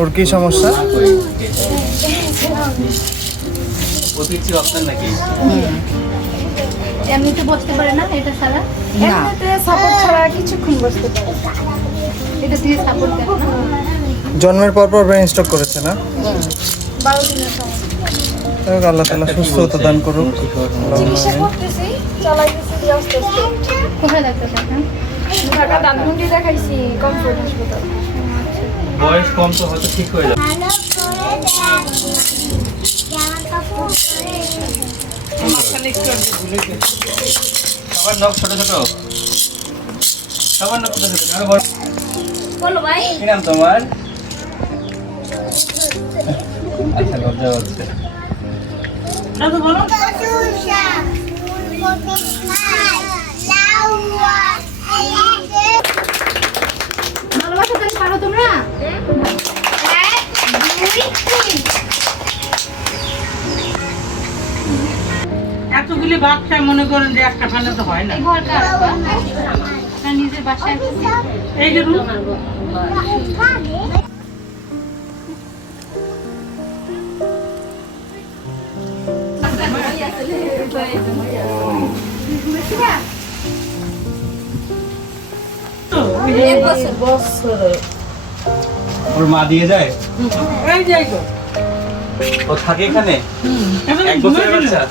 ওর কি সমস্যা? এমনিতে বসতে পারে না এটা ছাড়া? এমনিতে সাপোর্ট ছাড়া কিছুক্ষণ বসতে পারে। এটা দিয়ে সাপোর্ট দেয় না? জন্মের পর ব্রেন স্ট্রোক করেছে না? 12 দিনের সময় যাক, আল্লাহ তাআলা সুস্থতা দান করুক। চিকিৎসা করতেছি, চালাইতেছি দিয়ে আস্তে আস্তে। কোথায় ডাক্তার দেখান? ঢাকা ধানমন্ডি দেখাইছি, কমফোর্ট হাসপাতাল। বয়স কম তো হয়তো ঠিক হয়ে যাবে। সবার নখ ছোট ছোট, সবার নখ ছোট ছোট। আর বড় বলো ভাই। কি নাম তোমার? আচ্ছা, লজ্জা হচ্ছে। ভালোবাসা তাহলে পারো তোমরা? 1, 2, 3। এতগুলি ভাত খায় মনে করেন যে একটা খানে তো হয় না। এই ঘর কার? না নিজের বাসায়? এই যে রুম ওর মা দিয়ে যায়? এই যাই তো ও থাকে এখানে? এক বছরের বাচ্চা?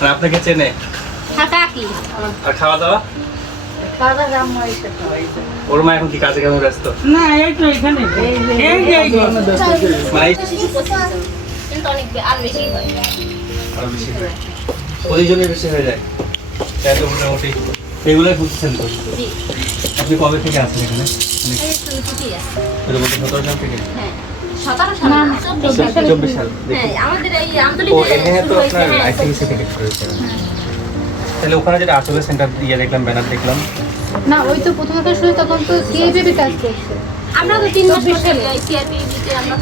আর আপনাকে চেনে? থাকা কি? আর খাওয়া দাওয়া? ওর মা এখন কি কাজে কেমন ব্যস্ত? না, এই তো এখানে এই যাই গো। মানে কিন্তু অনেক আর বেশি হয়। আরো বেশি হয়। প্রতিজনের বেশি হয়ে যায়। তাই তো মোটামুটি রেগুলার খুঁজছেন তো? জি। আপনি কবে থেকে আছেন এখানে? এই তো ছুটি আছে। এটা বলতে 17 সাল থেকে? হ্যাঁ। 17 সাল না 24 সাল। হ্যাঁ, আমাদের এই ও আন্দোলনে এখানে তো আপনার আইসিইউসি থেকে করেছে। তাহলে ওখানে যেটা আসলে সেন্টার দিয়ে দেখলাম, ব্যানার দেখলাম। না ওই তো প্রথমে শুরু তখন তো সিএবিবি কাজ করছে। আমরা তো 3 মাস পরে সিআরপি দিতে আমরা